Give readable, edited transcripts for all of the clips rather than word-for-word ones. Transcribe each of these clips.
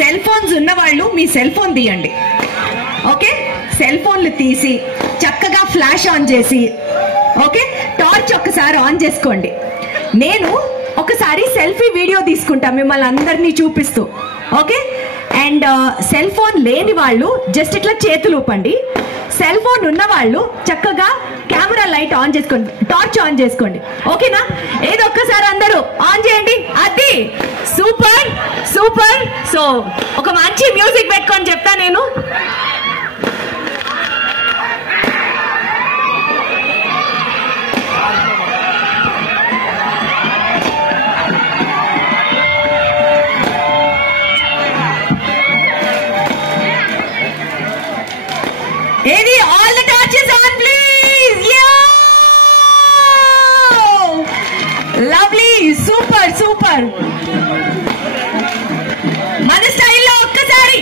Cell phones ఉన్న వాళ్ళు మీ cell phone తీయండి. ఓకే, సెల్ ఫోన్లు తీసి చక్కగా ఫ్లాష్ ఆన్ చేసి, ఓకే, టార్చ్ ఒక్కసారి ఆన్ చేసుకోండి. నేను ఒకసారి సెల్ఫీ వీడియో తీసుకుంటా మిమ్మల్ని అందరినీ చూపిస్తూ. ఓకే, అండ్ సెల్ ఫోన్ లేని వాళ్ళు జస్ట్ ఇట్లా చేతులు ఊపండి. సెల్ ఫోన్ ఉన్న వాళ్ళు చక్కగా కెమెరా లైట్ ఆన్ చేసుకోండి, టార్చ్ ఆన్ చేసుకోండి. ఓకేనా? ఏదో ఒక్కసారి అందరూ ఆన్ చేయండి. అది సూపర్ సూపర్. సో ఒక మంచి మ్యూజిక్ పెట్టుకొని చెప్తా నేను. Eddie, all the torches on, please. Yeah! Lovely, super, super. మన స్టైల్లో ఒక్కసారి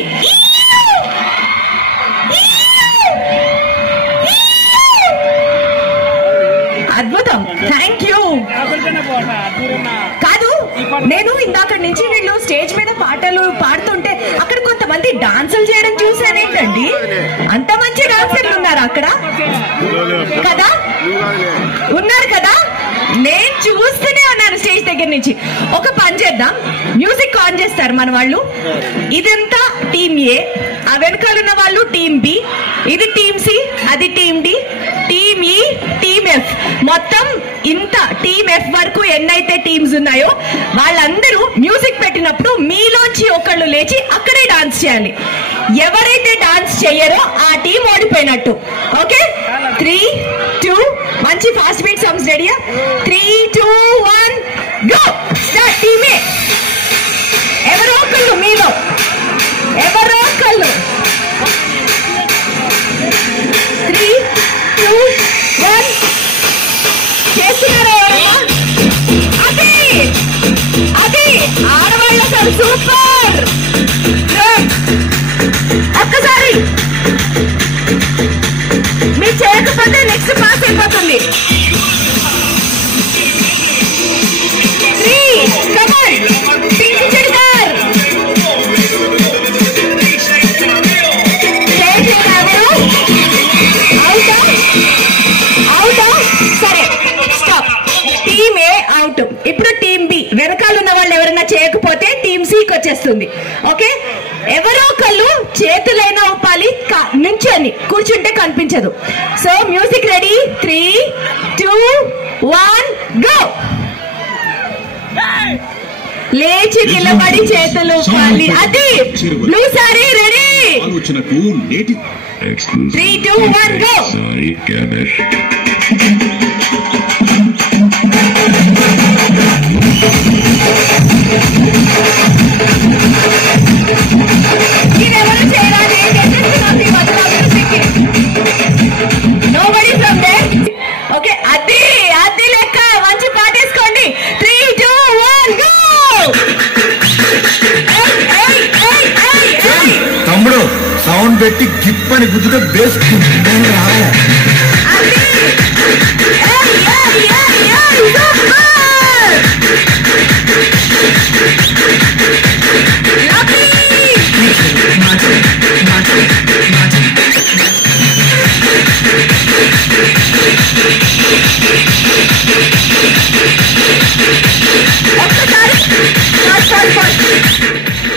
అద్భుతం. Thank you. కాదు, నేను ఇందాక నుంచి వీళ్ళు స్టేజ్ మీద పాటలు పాడుతుంటే అక్కడ కొంతమంది డాన్సులు చేయడం చూసానేంటండి. అంత మంచి డాన్సర్లు ఉన్నారు అక్కడ కదా, ఉన్నారు కదా. నేను చూస్తూనే ఉన్నాను స్టేజ్ దగ్గర నుంచి. ఒక పని చేద్దాం, మ్యూజిక్ ఆన్ చేస్తారు మన వాళ్ళు. ఇదంతా టీమ్ ఏ, ఆ వెనకాలన్న వాళ్ళు టీమ్ బి, ఇది టీమ్ సి, అది టీమ్ డి, టీమ్ ఈ, టీమ్ ఎఫ్. మొత్తం ఇంత టీమ్ ఎఫ్ వరకు ఎన్నైతే టీమ్స్ ఉన్నాయో వాళ్ళందరూ మ్యూజిక్ పెట్టినప్పుడు మీలోంచి ఒకళ్ళు లేచి అక్కడే డాన్స్ చేయాలి. ఎవరైతే డాన్స్ చేయరో ఆ టీం ఓడిపోయినట్టు. ఓకే, 3, 2, మంచి ఫాస్ట్ బీట్ సాంగ్స్ రెడీయా? 3, 2, 1 గో. స్టార్ట్. టీమే ఎవరో ఒకళ్ళు, మీలో ఎవరో ఒకళ్ళు. 3, 2, 1 చేస్తున్నారా? అది అది ఆడవాళ్ళ అసలు సూపర్. ఒక్కసారి మీరు చేయకపోతే నెక్స్ట్ పాస్ అయిపోతుంది. 3, కమాన్, పింక్ చుడిదార్. సరే, స్టాప్. టీమ్ ఏ అవుట్. ఇప్పుడు టీమ్ బి, వెనకాల ఉన్న వాళ్ళు ఎవరైనా చేయకపోతే టీమ్ సికి వచ్చేస్తుంది. ఓకే, ఎవరో ఒకళ్ళు చేతులైనా ఊపాలి, నుంచొని కూర్చుంటే కనిపించదు. So music ready? 3, 2, 1 గో. లేచి నిలబడి చేతులు ఊపాలి. అది బ్లూ సారీ రెడీ? 3, 2, 1 గో. మీరెవరు చేయాలి? Nobody from there. ఓకే, అది అది లెక్క. మంచి పాటేసుకోండి. 3, 2, 1 గో. తమ్ముడు సౌండ్ పెట్టి గిప్పని గుద్దుతో బేస్ రావాలి.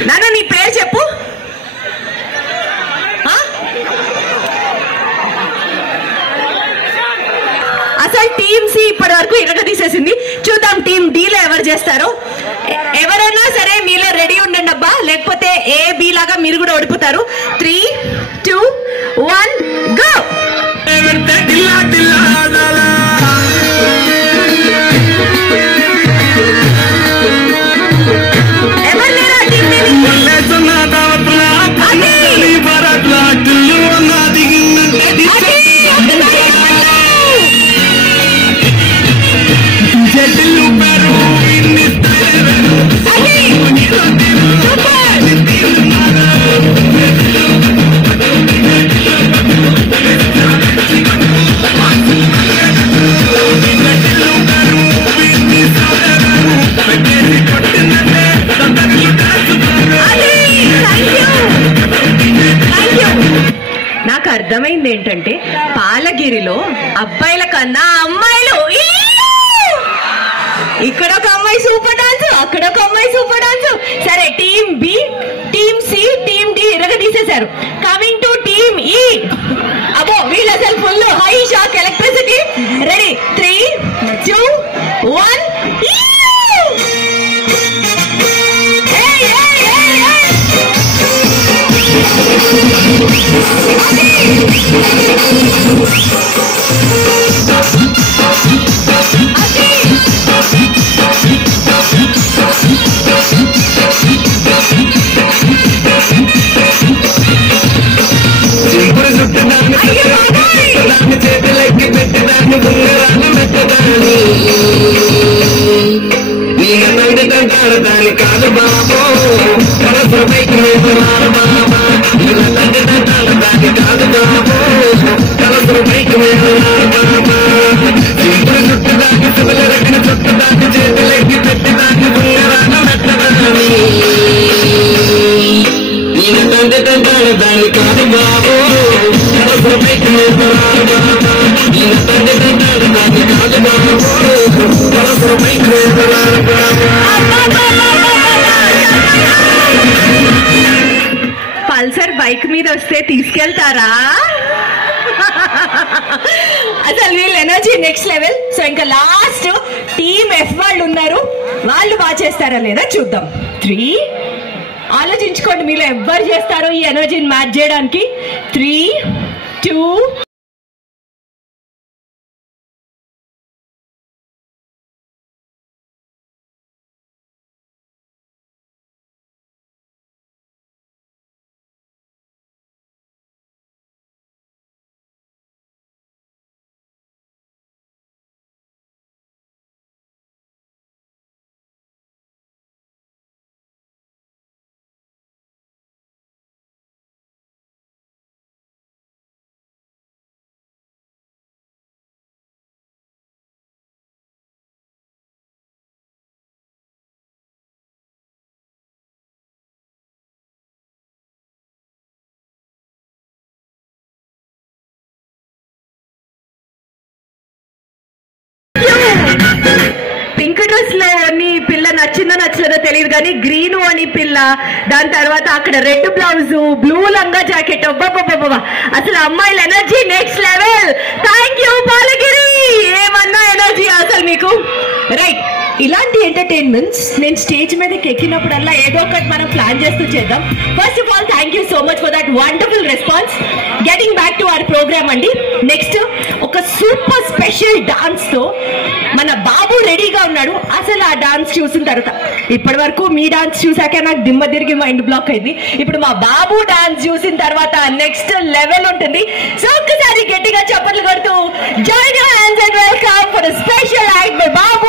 నాన్న నీ పేరు చెప్పు. అసలు టీమ్ సి ఇప్పటి వరకు ఇరగదీసేసింది. చూద్దాం టీమ్ డీలో ఎవరు చేస్తారో. ఎవరైనా సరే మీలో రెడీ ఉండండి అబ్బా, లేకపోతే ఏ బి లాగా మీరు కూడా ఓడిపోతారు. 3, 2, 1 గో. ఎవరు లేరా టీమ్ అర్థమైంది ఏంటంటే పాలగిరిలో అబ్బాయిల కన్నా అమ్మాయిలు ఇక్కడ ఒక అమ్మాయి సూపర్ డాన్స్, అక్కడ ఒక అమ్మాయి సూపర్ డాన్స్. సరే, team B, team C, team D ఎరగ తీసేశారు. Coming to team E. అబ్బో, వీళ్ళు అసలు full high shock electricity. Ready, 3, 2, 1. దాని కాదు బాబో పైకి బాబా దాని కాదు బాబో పైకి బాబా చుట్టూ దాన్ని సుగల రగిన చుట్టూ దాన్ని చేతులెక్కి పెట్టి దాన్ని ఉంగరాన మెత్తదాని ఈయన తండ్రి తంటాడు దాని కాదు బాబో పైకి బాబా ఈయన తండ్రి తంటాడు దాన్ని కాదు బాబో పైకి పల్సర్ బైక్ మీద వస్తే తీసుకెళ్తారా? అసలు వీళ్ళ ఎనర్జీ నెక్స్ట్ లెవెల్. సో ఇంకా లాస్ట్ టీమ్ ఎఫ్ వాళ్ళు ఉన్నారు, వాళ్ళు బాగా చేస్తారా లేదా చూద్దాం. 3, ఆలోచించుకోండి మీలో ఎవ్వరు చేస్తారో ఈ ఎనర్జీని మ్యాచ్ చేయడానికి. 3, 2. పింక్ డ్రెస్ లో అని పిల్ల నచ్చిందో నచ్చలేదో తెలియదు కానీ గ్రీన్ అని పిల్ల, దాని తర్వాత అక్కడ రెడ్ బ్లౌజ్, బ్లూ లంగా జాకెట్. అసలు అమ్మాయిల energy next level. Thank you Palagiri, ఏమన్నా ఎనర్జీ అసలు మీకు. రైట్, ఇలాంటి ఎంటర్టైన్మెంట్స్ నేను స్టేజ్ మీదకి ఎక్కినప్పుడల్లా ఏదో ఒకటి మనం ప్లాన్ చేస్తూ చేద్దాం. First of all thank you so much for that wonderful response. Getting back to our programme అండి. నెక్స్ట్ ఒక సూపర్ స్పెషల్ డాన్స్ తో మన బాబు రెడీగా ఉన్నాడు. అసలు ఆ డాన్స్ చూసిన తర్వాత, ఇప్పటి వరకు మీ డాన్స్ చూసాక నాకు దిమ్మ తిరిగి మైండ్ బ్లాక్ అయింది. ఇప్పుడు మా బాబు డాన్స్ చూసిన తర్వాత నెక్స్ట్ లెవెల్ ఉంటుంది. సో ఒక్కసారి గట్టిగా చప్పట్లు కొడుతూ join your hands and welcome for special act by Babu.